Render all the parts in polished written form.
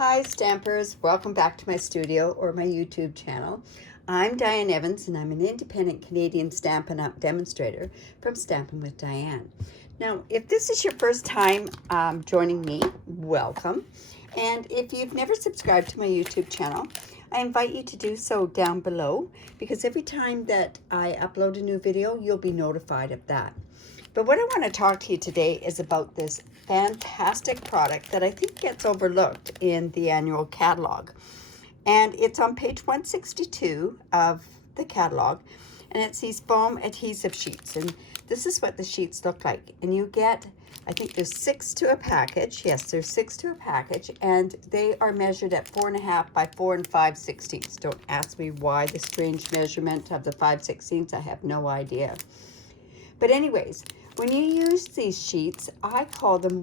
Hi Stampers, welcome back to my studio or my YouTube channel. I'm Diane Evans and I'm an independent Canadian Stampin Up Demonstrator from Stampin' with Diane. Now, if this is your first time joining me, welcome. And if you've never subscribed to my YouTube channel, I invite you to do so down below because every time that I upload a new video, you'll be notified of that. But what I want to talk to you today is about this fantastic product that I think gets overlooked in the annual catalog. And it's on page 162 of the catalog. And it's these foam adhesive sheets. And this is what the sheets look like. And you get, I think there's 6 to a package. Yes, there's 6 to a package. And they are measured at 4.5 by 4 5/16. Don't ask me why the strange measurement of the 5/16. I have no idea. But anyways, when you use these sheets, I call them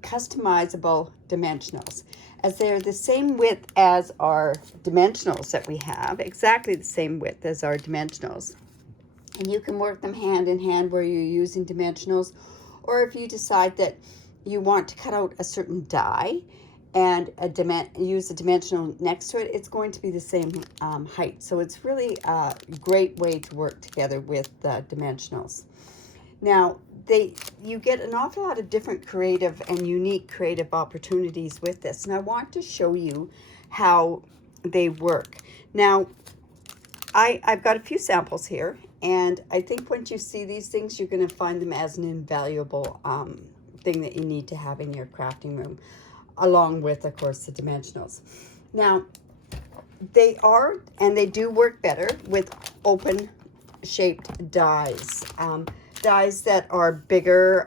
customizable dimensionals, as they're the same width as our dimensionals that we have, exactly the same width as our dimensionals. And you can work them hand in hand where you're using dimensionals, or if you decide that you want to cut out a certain die and use a dimensional next to it, it's going to be the same height. So it's really a great way to work together with dimensionals. Now, you get an awful lot of different creative and unique creative opportunities with this. And I want to show you how they work. Now, I've got a few samples here. And I think once you see these things, you're going to find them as an invaluable thing that you need to have in your crafting room, along with, of course, the dimensionals. Now, they do work better with open shaped dies. Dies that are bigger,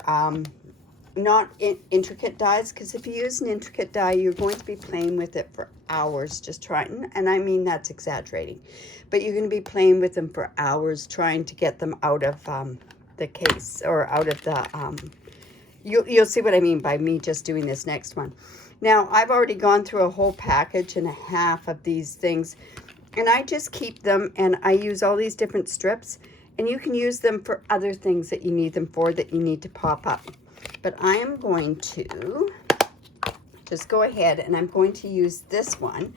not intricate dies, because if you use an intricate die, you're going to be playing with it for hours just trying, and I mean that's exaggerating, but you're going to be playing with them for hours trying to get them out of the case, or out of the, you'll see what I mean by me just doing this next one. Now, I've already gone through a whole package and a half of these things, and I just keep them, and I use all these different strips. And you can use them for other things that you need them for, that you need to pop up. But I am going to just go ahead and I'm going to use this one.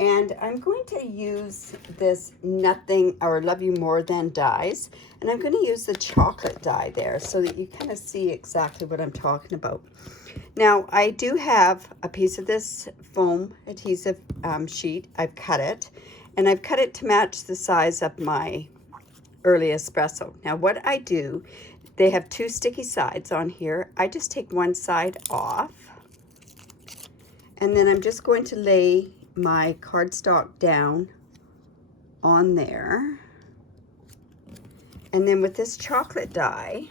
And I'm going to use this Nothing or Love You More Than dies. And I'm going to use the chocolate die there so that you kind of see exactly what I'm talking about. Now, I do have a piece of this foam adhesive sheet. I've cut it. And I've cut it to match the size of my early espresso. Now what I do, they have 2 sticky sides on here. I just take one side off, and then I'm just going to lay my cardstock down on there. And then with this chocolate die,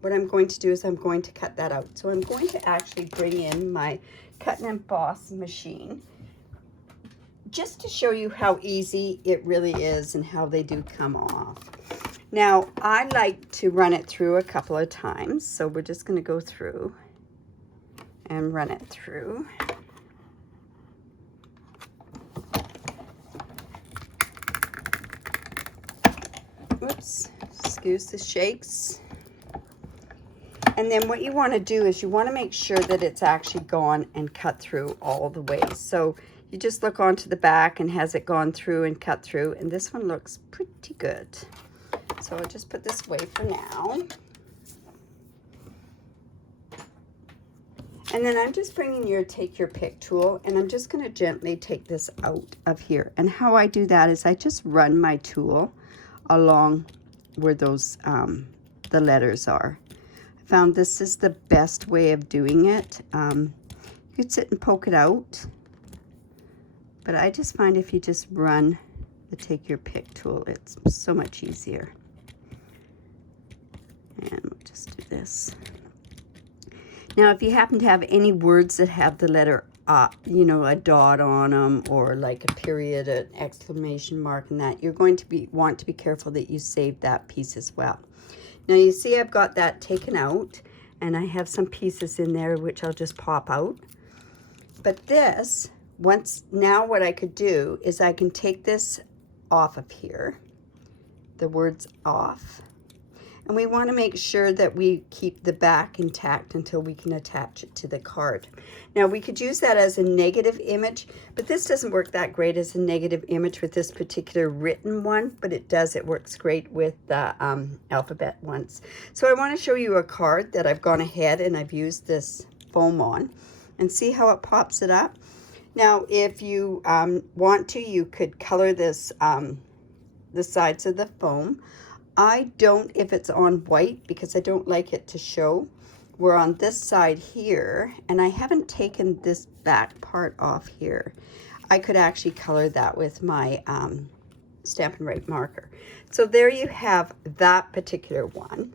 what I'm going to do is I'm going to cut that out. So I'm going to actually bring in my cut and emboss machine just to show you how easy it really is and how they do come off. Now, I like to run it through a couple of times, so we're just going to go through and run it through. Oops, excuse the shakes. And then what you want to do is you want to make sure that it's actually gone and cut through all the way. So you just look onto the back and has it gone through and cut through, and this one looks pretty good. So I'll just put this away for now. And then I'm just bringing your take your pick tool, and I'm just going to gently take this out of here. And how I do that is I just run my tool along where those the letters are. I found this is the best way of doing it. You could sit and poke it out, but I just find if you just run the take your pick tool, it's so much easier. And we'll just do this. Now, if you happen to have any words that have the letter you know, a dot on them, or like a period, an exclamation mark, and that, you're going to want to be careful that you save that piece as well. Now, you see I've got that taken out, and I have some pieces in there which I'll just pop out. But this, now what I could do is I can take this off of here, the words off, And we want to make sure that we keep the back intact until we can attach it to the card. Now we could use that as a negative image, but this doesn't work that great as a negative image with this particular written one, but it does. It works great with the alphabet ones. So I want to show you a card that I've gone ahead and I've used this foam on, and see how it pops it up. Now if you want to, you could color this, the sides of the foam. I don't if it's on white because I don't like it to show. We're on this side here, and I haven't taken this back part off here. I could actually color that with my Stampin' Up marker. So there you have that particular one.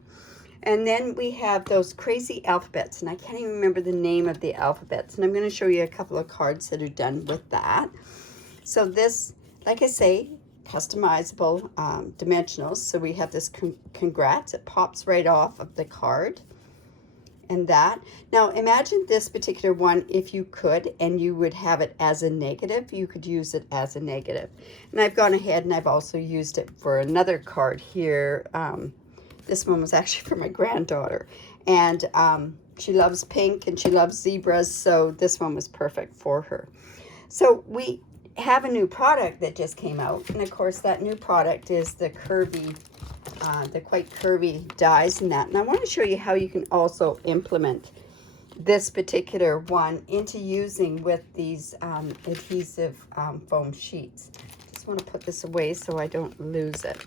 And then we have those crazy alphabets, and I can't even remember the name of the alphabets, and I'm going to show you a couple of cards that are done with that. So this, like I say, customizable dimensionals. So we have this congrats. It pops right off of the card, and that. Now imagine this particular one, if you could, and you would have it as a negative, you could use it as a negative. And I've gone ahead and I've also used it for another card here. This one was actually for my granddaughter, and she loves pink and she loves zebras, so this one was perfect for her. So we have a new product that just came out, and of course that new product is the curvy, the quite curvy dies and that. And I want to show you how you can also implement this particular one into using with these adhesive foam sheets. Just want to put this away so I don't lose it.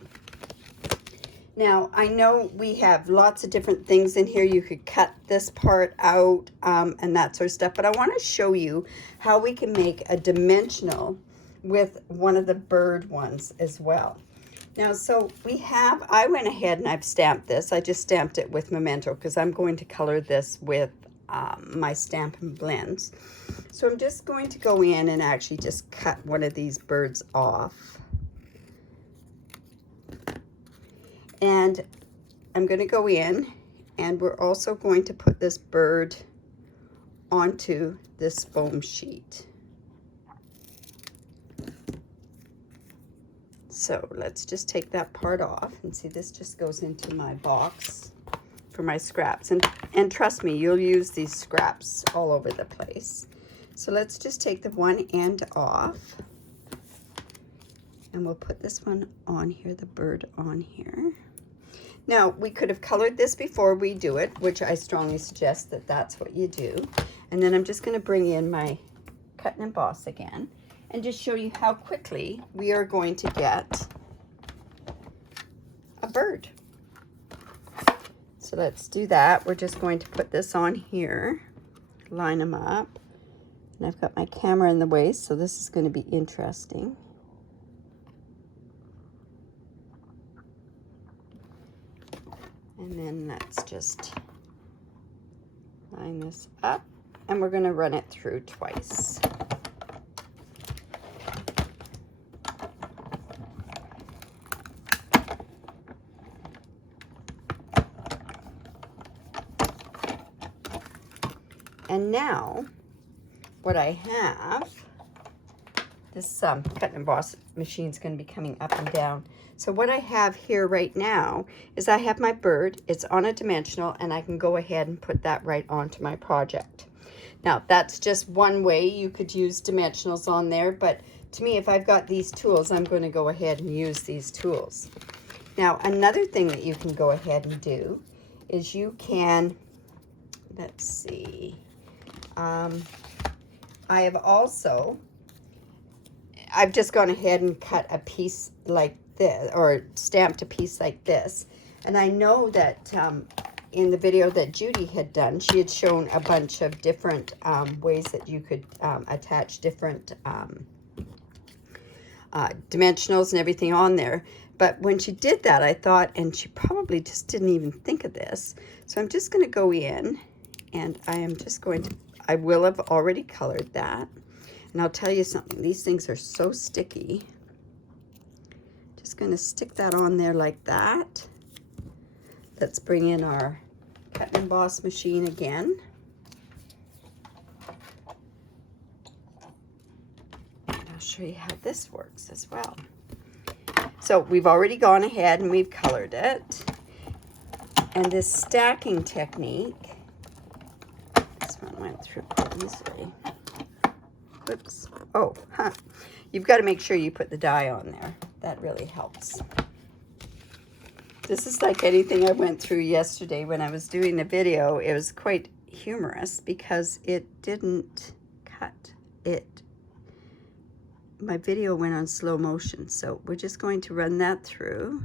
Now, I know we have lots of different things in here. You could cut this part out and that sort of stuff, but I want to show you how we can make a dimensional with one of the bird ones as well. Now, so we have, I went ahead and I've stamped this. I just stamped it with Memento because I'm going to color this with my Stampin' Blends. So I'm just going to go in and actually just cut one of these birds off. And I'm going to go in, and we're also going to put this bird onto this foam sheet. So let's just take that part off, and see, this just goes into my box for my scraps. And trust me, you'll use these scraps all over the place. So let's just take the one end off, and we'll put this one on here, the bird on here. Now, we could have colored this before we do it, which I strongly suggest that that's what you do. And then I'm just going to bring in my cut and emboss again and just show you how quickly we are going to get a bird. So let's do that. We're just going to put this on here, line them up. And I've got my camera in the way, so this is going to be interesting. And then let's just line this up, and we're going to run it through twice. And now what I have, this cut and emboss machine is going to be coming up and down. So what I have here right now is I have my bird. It's on a dimensional, and I can go ahead and put that right onto my project. Now, that's just one way you could use dimensionals on there, but to me, if I've got these tools, I'm going to go ahead and use these tools. Now, another thing that you can go ahead and do is you can, let's see, I have also, I've just gone ahead and cut a piece like this, or stamped a piece like this. And I know that in the video that Judy had done, she had shown a bunch of different ways that you could attach different dimensionals and everything on there. But when she did that, I thought, and she probably just didn't even think of this. So I'm just going to go in, and I am just going to, I will have already colored that. And I'll tell you something, these things are so sticky. Just going to stick that on there like that. Let's bring in our cut and emboss machine again. And I'll show you how this works as well. So we've already gone ahead and we've colored it. And this stacking technique, this one went through quite easily. Whoops. Oh, huh. You've got to make sure you put the die on there. That really helps. This is like anything I went through yesterday when I was doing the video. It was quite humorous because it didn't cut. My video went on slow motion, so we're just going to run that through.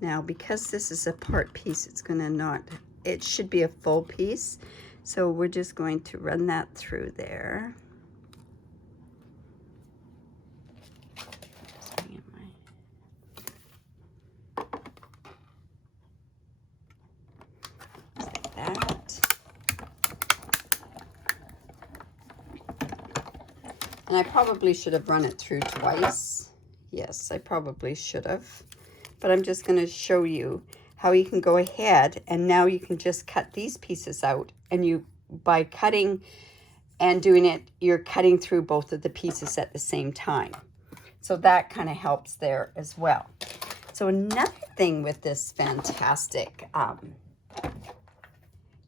Now, because this is a part piece, it's going to not, it should be a full piece. So we're just going to run that through there. Like that. And I probably should have run it through twice. Yes, I probably should have. But I'm just going to show you how you can go ahead, and now you can just cut these pieces out, and you, by cutting and doing it, you're cutting through both of the pieces at the same time. So that kind of helps there as well. So another thing with this fantastic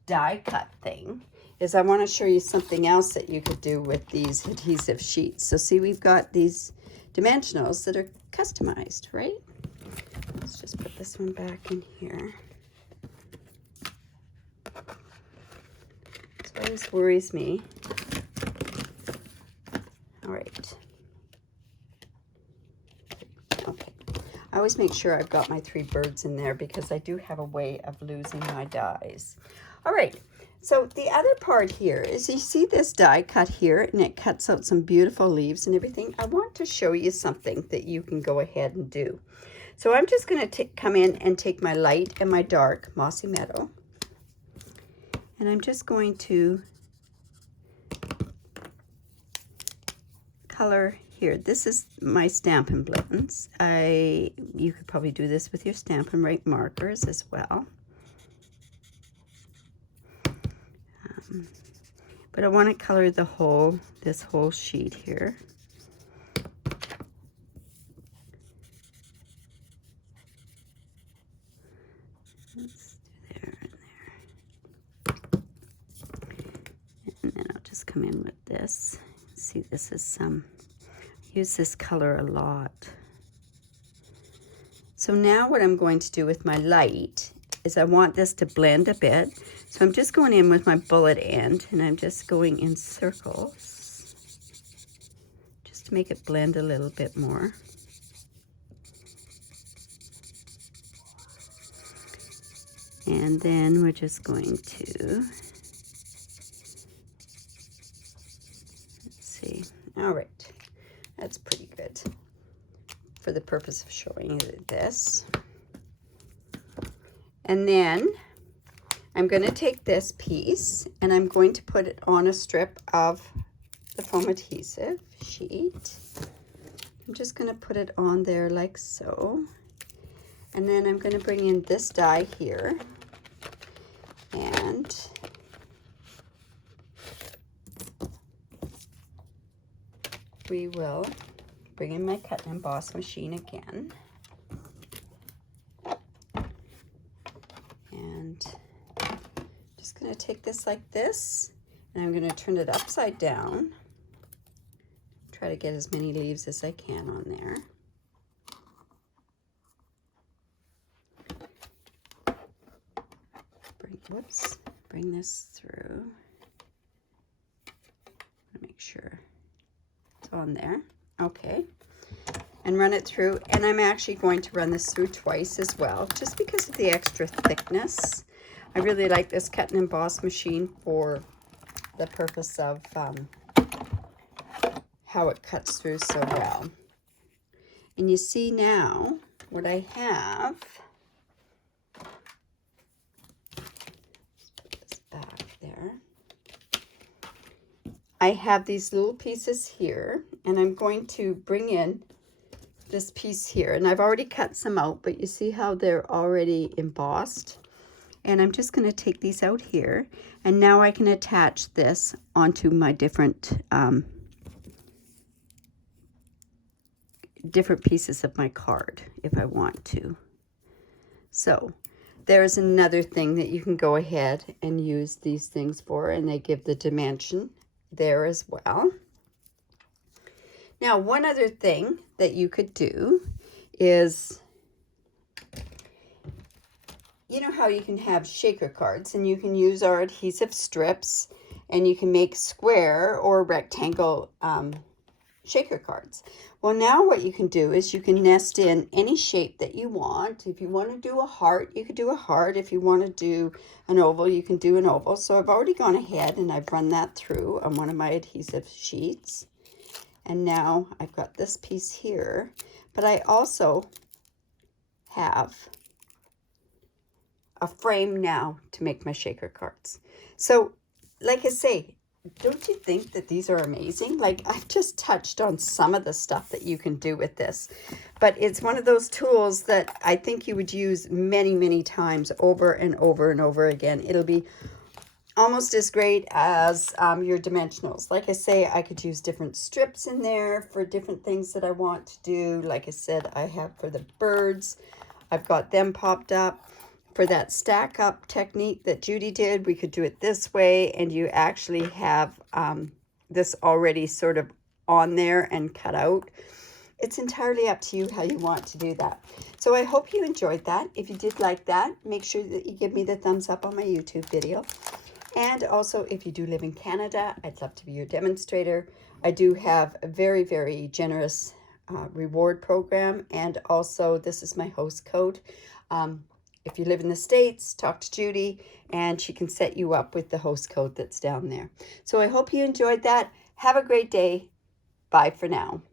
die cut thing is I want to show you something else that you could do with these adhesive sheets. So see, we've got these dimensionals that are customized, right? Let's just put this one back in here. This always worries me. All right. Okay. I always make sure I've got my 3 birds in there because I do have a way of losing my dies. All right. So the other part here is you see this die cut here, and it cuts out some beautiful leaves and everything. I want to show you something that you can go ahead and do. So I'm just going to come in and take my light and my dark Mossy Meadow, and I'm just going to color here. This is my Stampin' Blends. You could probably do this with your Stampin' Right markers as well. But I want to color this whole sheet here. And then I'll just come in with this. See, this is use this color a lot. So now what I'm going to do with my light is I want this to blend a bit. So I'm just going in with my bullet end, and I'm just going in circles just to make it blend a little bit more. And then we're just going to, let's see, all right, that's pretty good for the purpose of showing you this. And then I'm going to take this piece and I'm going to put it on a strip of the foam adhesive sheet. I'm just going to put it on there like so. And then I'm going to bring in this die here, and we will bring in my cut and emboss machine again. And just going to take this like this, and I'm going to turn it upside down. Try to get as many leaves as I can on there. Bring this through. Make sure it's on there. Okay. And run it through. And I'm actually going to run this through twice as well, just because of the extra thickness. I really like this cut and emboss machine for the purpose of how it cuts through so well. And you see now what I have. I have these little pieces here, and I'm going to bring in this piece here, and I've already cut some out, but you see how they're already embossed, and I'm just going to take these out here, and now I can attach this onto my different pieces of my card if I want to. So there's another thing that you can go ahead and use these things for, and they give the dimension there as well. Now, one other thing that you could do is, you know how you can have shaker cards, and you can use our adhesive strips, and you can make square or rectangle shaker cards. Well, now what you can do is you can nest in any shape that you want. If you want to do a heart, you could do a heart. If you want to do an oval, you can do an oval. So I've already gone ahead and I've run that through on one of my adhesive sheets. And now I've got this piece here, but I also have a frame now to make my shaker cards. So like I say, don't you think that these are amazing? Like, I've just touched on some of the stuff that you can do with this, but it's one of those tools that I think you would use many, many times over and over and over again. It'll be almost as great as your dimensionals. Like I say, I could use different strips in there for different things that I want to do. Like I said, I have for the birds, I've got them popped up. For that stack up technique that Judy did, we could do it this way, and you actually have this already sort of on there and cut out. It's entirely up to you how you want to do that. So I hope you enjoyed that. If you did like that, make sure that you give me the thumbs up on my YouTube video. And also, if you do live in Canada, I'd love to be your demonstrator. I do have a very, very generous reward program, and also this is my host code. If you live in the States, talk to Judy, and she can set you up with the host code that's down there. So I hope you enjoyed that. Have a great day. Bye for now.